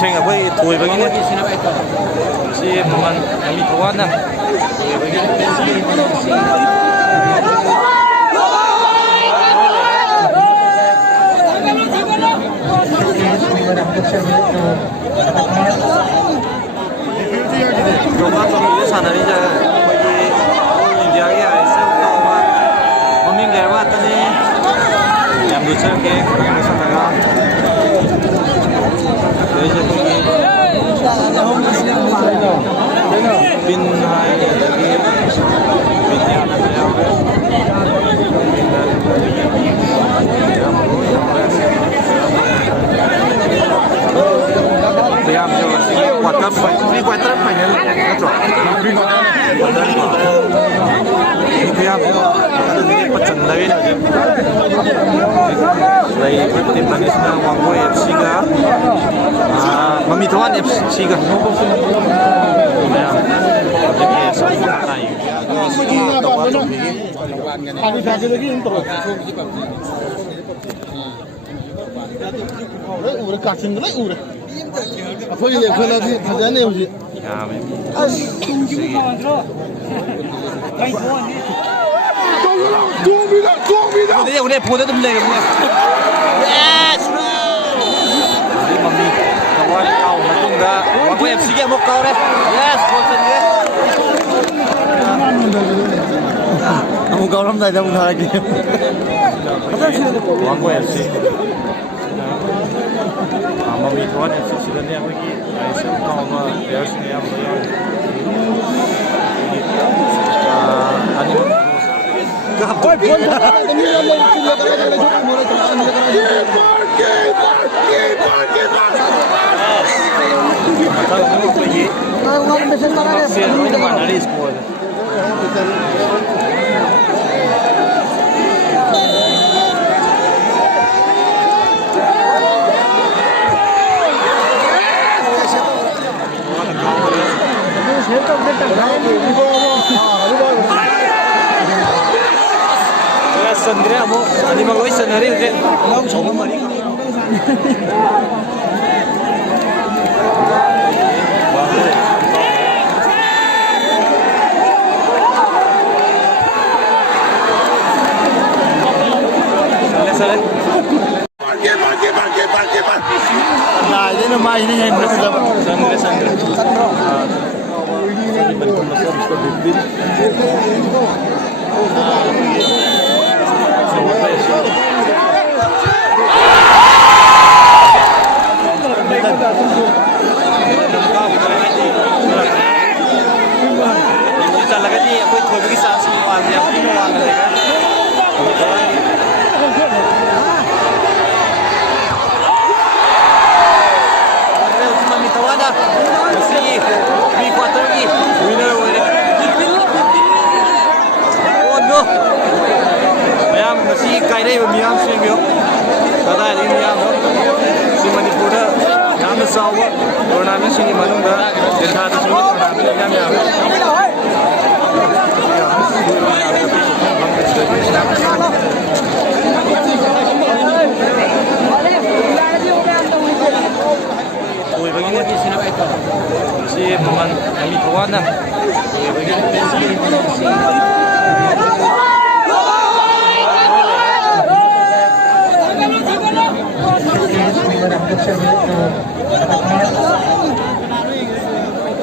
ꯁꯦꯡ ꯑꯩꯈꯣꯏ ꯊꯣꯏꯕꯒꯤꯅꯦ ꯁꯤ ꯃꯃꯜ ꯃꯤ ꯊꯧꯋꯥꯟꯅ ꯊꯣꯏꯕꯒꯤ 사나리자 거기 인디아의 아이스하우스와 범인 개발했더니 얌도처럼 그냥 사다가 그래서 거기 빈하이 여기 빈야나 quarter final that's right pecen lagi aja lagi tim manisnya Wanggo FC ga Mamituan FC ga Thôi giờ khơi là thời gian này gì? Đây udah punya tuh mulai punya. Yes. Ini mami kawan kau macam dah. Aku FC ke mau kau deh. Yes, bosan dia. Kamu kau ram dah jauh lagi. Aku FC. Mami kawan FC sebenarnya aku ni Aisyah kau mah biasanya yang beliau. Koy pon sendiri amo ani magoi sendiri udah mau coba mari sale nah ini nama ini yang berapa sandra lagi ni aku thoi bagi sa si wan ya ki no wan le ga Andrea Usman Mitawada si mi quarter ki winner wale oh no mayam si kai dai miyam swing yo kada ni miyam si manipura yam sawa tournament si manung da jelha da si tournament yam Oi begini si Maman kami kawan dah. Oi begini.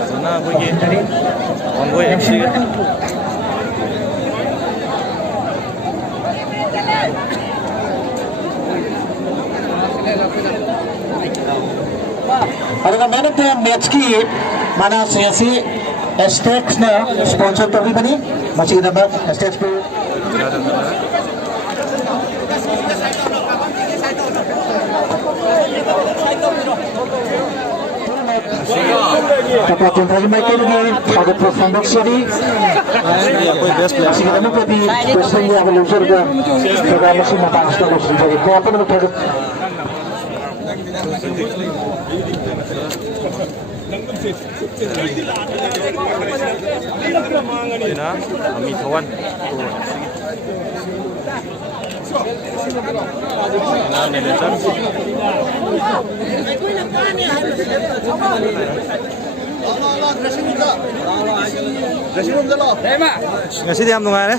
Sana begini. Wanggo FC. Ada mana tu match ki mana sesi Astex na sponsor tu bani masih kita ber Astex tu. Kapag tentang mereka ini ada performance seri, masih kita mungkin biasanya akan lulusur ke kita masih matang terus jadi apa nama tu? Ina, kami kawan. Ngasi di am nungai ne?